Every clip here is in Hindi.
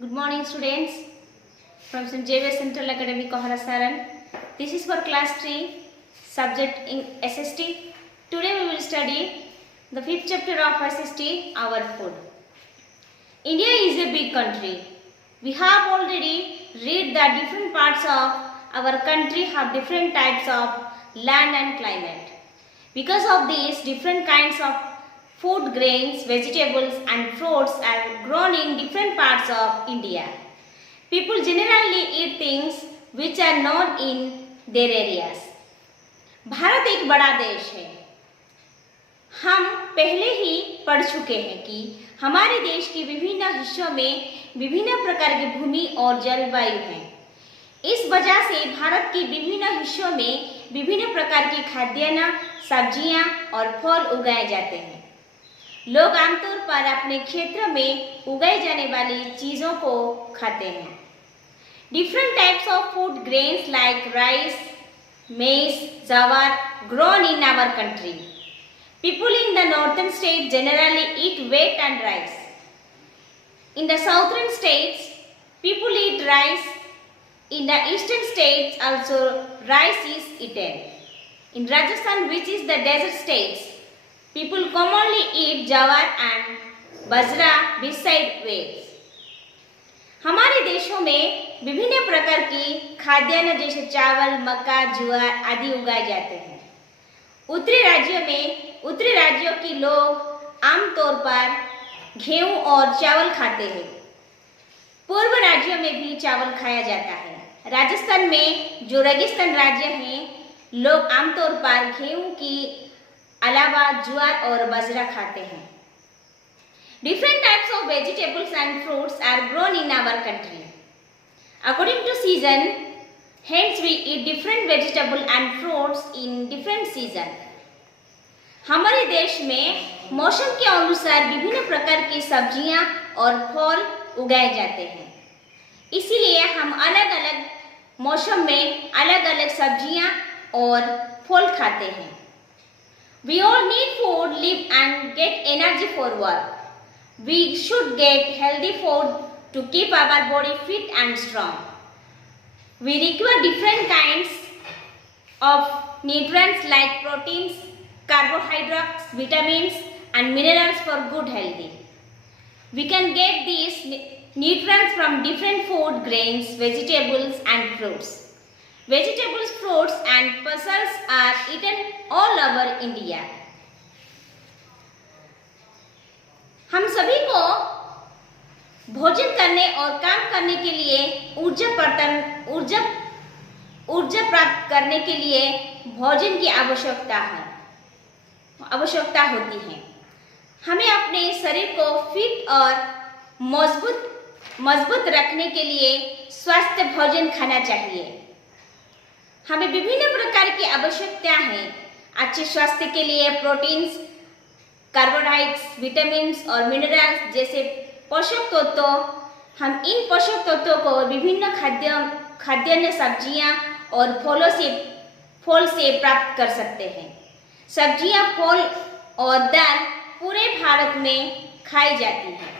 Good morning, students. From St. Xavier Central Academy, Koharasaran. This is for class 3, subject in SST. Today we will study the 5th chapter of SST, Our Food. India is a big country. We have already read that different parts of our country have different types of land and climate. Because of these, different kinds of food, grains, vegetables and fruits are grown in different parts of India. People generally eat things which are known in their areas. Bharat एक बड़ा देश है. हम पहले ही पढ़ चुके हैं कि हमारे देश के विभिन्न हिस्सों में विभिन्न प्रकार की भूमि और जलवायु है. इस वजह से भारत के विभिन्न हिस्सों में विभिन्न प्रकार की खाद्यान्न, सब्जियां और फल उगाए जाते हैं. लोग आमतौर पर अपने क्षेत्र में उगाई जाने वाली चीज़ों को खाते हैं. Different types of food grains like rice, maize, jawar grown in our country. People in the northern states generally eat wheat and rice. In the southern states, people eat rice. In the eastern states also rice is eaten. In Rajasthan, which is the desert states, people commonly eat jawar and bajra beside wheat. हमारे देशों में विभिन्न प्रकार की खाद्यान्न जैसे चावल, मक्का, ज्वार आदि उगाए जाते हैं. उत्तरी राज्यों के लोग आमतौर पर गेहूं और चावल खाते हैं. पूर्व राज्यों में भी चावल खाया जाता है. राजस्थान में जो रेगिस्तान राज्य हैं, लोग आमतौर पर गेहूं के अलावा ज्वार और बाजरा खाते हैं. Different types of vegetables and fruits are grown in our country. According to season, hence we eat different vegetables and fruits in different season. हमारे देश में मौसम के अनुसार विभिन्न प्रकार की सब्जियां और फल उगाए जाते हैं. इसीलिए हम अलग-अलग मौसम में अलग-अलग सब्जियां और फल खाते हैं. We all need food, live and get energy for work. We should get healthy food to keep our body fit and strong. We require different kinds of nutrients like proteins, carbohydrates, vitamins and minerals for good health. We can get these nutrients from different food grains, vegetables and fruits. Vegetables, fruits and pulses are eaten all over India. हम सभी को भोजन करने और काम करने के लिए ऊर्जा प्राप्त करने के लिए भोजन की आवश्यकता होती है. हमें अपने शरीर को फिट और मजबूत रखने के लिए स्वस्थ भोजन खाना चाहिए. हमें विभिन्न प्रकार की आवश्यकता है. अच्छे स्वास्थ्य के लिए प्रोटीन्स, कार्बोहाइड्रेट्स, विटामिन्स और मिनरल्स जैसे पोषक तत्व. हम इन पोषक तत्वों को विभिन्न खाद्यान्न, सब्जियां और फल से प्राप्त कर सकते हैं. सब्जियां, फल और दाल पूरे भारत में खाई जाती हैं.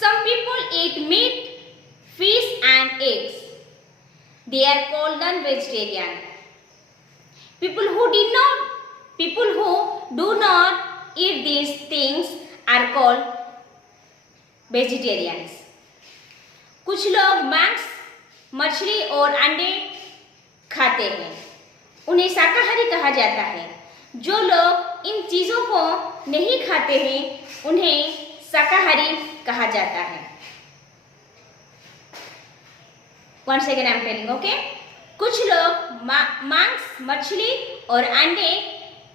Some people eat meat, fish and eggs. They are called non-vegetarian. People who do not eat these things are called vegetarians. कुछ लोग मांस, मछली और अंडे खाते हैं. उन्हें शाकाहारी कहा जाता है. जो लोग इन चीज़ों को नहीं खाते हैं, उन्हें शाकाहारी कहा जाता है. Once again I am telling, okay? कुछ लोग मांस, मछली और अंडे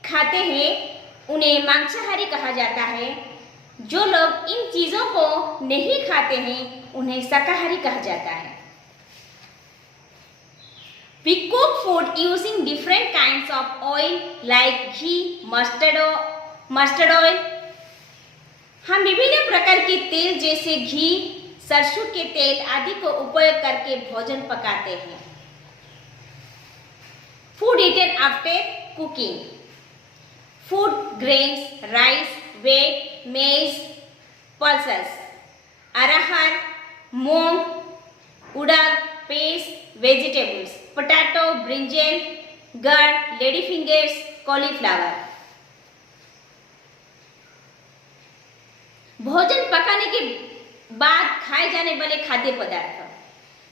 खाते हैं, उन्हें मांसाहारी कहा जाता है. जो लोग इन चीज़ों को नहीं खाते हैं, उन्हें शाकाहारी कहा जाता है. We cook food using different kinds of oil like ghee, mustard oil. हम विभिन्न प्रकार के तेल जैसे घी, सरसों के तेल आदि को उपयोग करके भोजन पकाते हैं. Food eaten after cooking. Food grains, rice, wheat, maize, pulses. अरहर, मूंग, उड़द, पेस, वेजिटेबल्स, पोटैटो, ब्रिंजल, गड़, लेडी फिंगर्स, कॉलीफ्लावर। भोजन पकाने के बाद खाए जाने वाले खाद्य पदार्थ: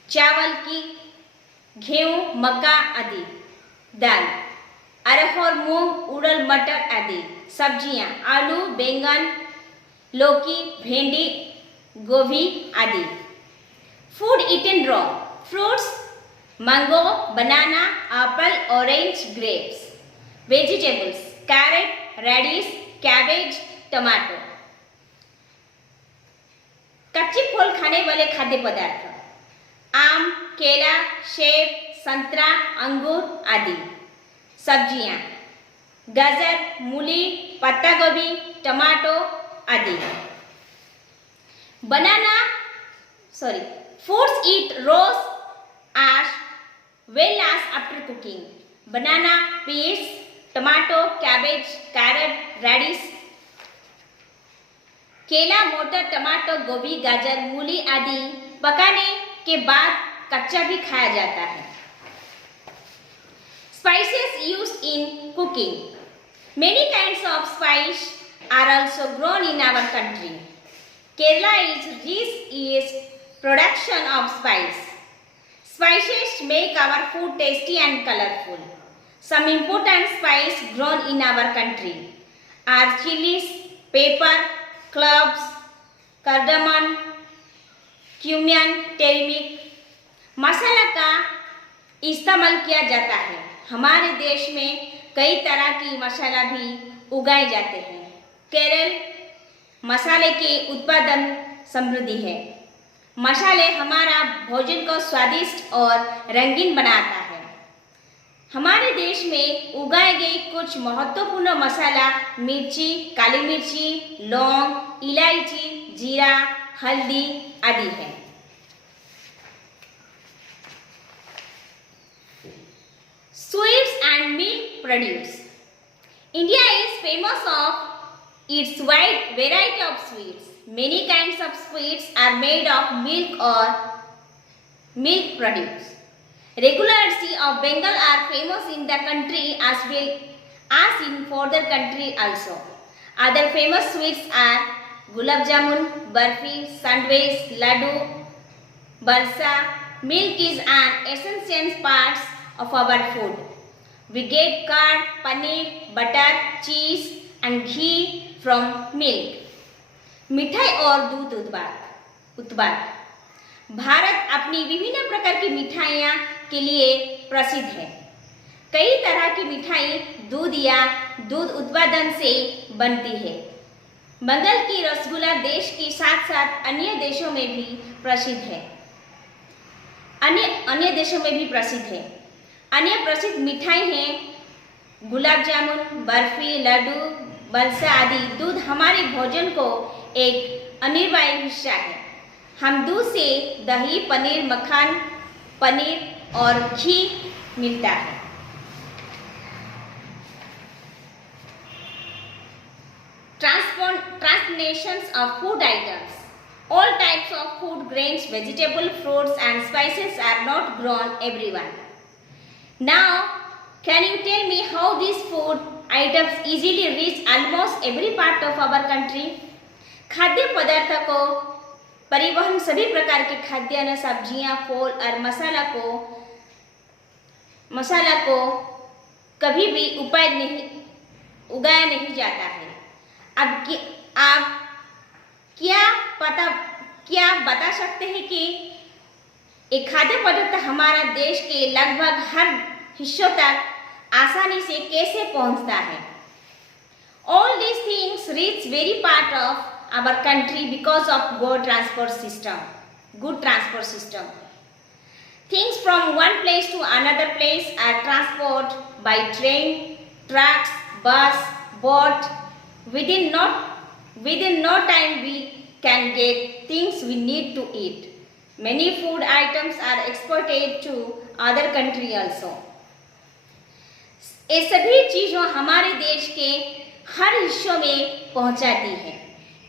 चावल की, गेहूं, मक्का आदि, दाल, अरहर, मूंग, उड़द, मटर आदि, सब्जियां, आलू, बैंगन, लौकी, भिंडी, गोभी आदि। Food eaten raw: fruits, mango, banana, apple, orange, grapes. Vegetables, carrot, radish, cabbage, tomato. कच्चे फल खाने वाले खाद्य पदार्थ: आम, केला, सेब, संतरा, अंगूर आदि। सब्जियां, गाजर, मूली, पत्ता गोभी, टमाटो आदि। Foods eat raw as well as after cooking. Banana, peas, tomato, cabbage, carrot, radish. केला, मटर, टमाटर, गोभी, गाजर, मूली आदि पकाने के बाद कच्चा भी खाया जाता है। Spices used in cooking. Many kinds of spice are also grown in our country. Kerala is rich in production of spice. Spices make our food tasty and colorful. Some important spice grown in our country are chilies, pepper, cloves, cardamom, cumin, turmeric। मसाला का इस्तेमाल किया जाता है। हमारे देश में कई तरह की मसाला भी उगाए जाते हैं। केरल मसाले के उत्पादन समृद्धि है। मसाले हमारा भोजन को स्वादिष्ट और रंगीन बनाता है। हमारे देश में उगाए गए कुछ महत्वपूर्ण मसाला मिर्ची, काली मिर्ची, लौंग, इलायची, जीरा, हल्दी आदि है। Sweets and milk produce. India is famous of its wide variety of sweets. Many kinds of sweets are made of milk or milk produce. Regular Sea of Bengal are famous in the country as well as in further country also. Other famous sweets are gulab jamun, barfi, sandwich, laddu, balsa. Milk is an essential part of our food. We get curd, paneer, butter, cheese and ghee from milk. मिठाई और दूध उत्पाद। भारत अपनी विभिन्न प्रकार की मिठाइयाँ के लिए प्रसिद्ध है। कई तरह की मिठाई दूध या दूध उत्पादन से बनती है। बंगाल की रसगुल्ला देश के साथ साथ अन्य देशों में भी प्रसिद्ध है। अन्य प्रसिद्ध मिठाई हैं गुलाब जामुन, बर्फी, लड्डू, बलसा आदि। दूध हमारे भोजन को एक अनिवार्य हिस्सा है। हम दूध से दही, पनीर, मक्खन, पनीर और घी मिलता है। Transportations of food items. All types of food, grains, vegetables, fruits and spices are not grown everywhere. Now, can you tell me how these food items easily reach almost every part of our country? खाद्य पदार्थ को परिवहन सभी प्रकार के खाद्यान्न, सब्जियां, फल और मसाला को कभी भी उगाया नहीं जाता है। आप क्या बता सकते हैं कि एक खाद्य पदार्थ हमारा देश के लगभग हर हिस्सों तक आसानी से कैसे पहुंचता है? All these things reach very part of our country because of good transport system. Things from one place to another place are transported by train, trucks, bus, boat. Within no time we can get things we need to eat. Many food items are exported to other country also. ये सभी चीज़ों हमारे देश के हर हिस्सों में पहुंचाती है,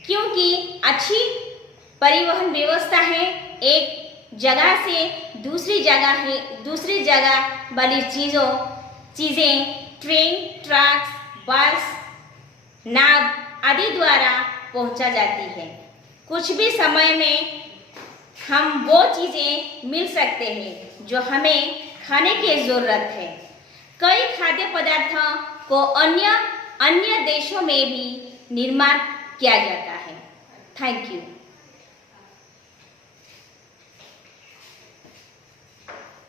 क्योंकि अच्छी परिवहन व्यवस्था है, एक जगह से दूसरी जगह वाली चीज़ें ट्रेन, ट्रक, बस, नाव आदि द्वारा पहुंचा जाती है। कुछ भी समय में हम वो चीज़ें मिल सकते हैं जो हमें खाने की ज़रूरत है। कई खाद्य पदार्थों को अन्य देशों में भी निर्माण किया जाता है। Thank you.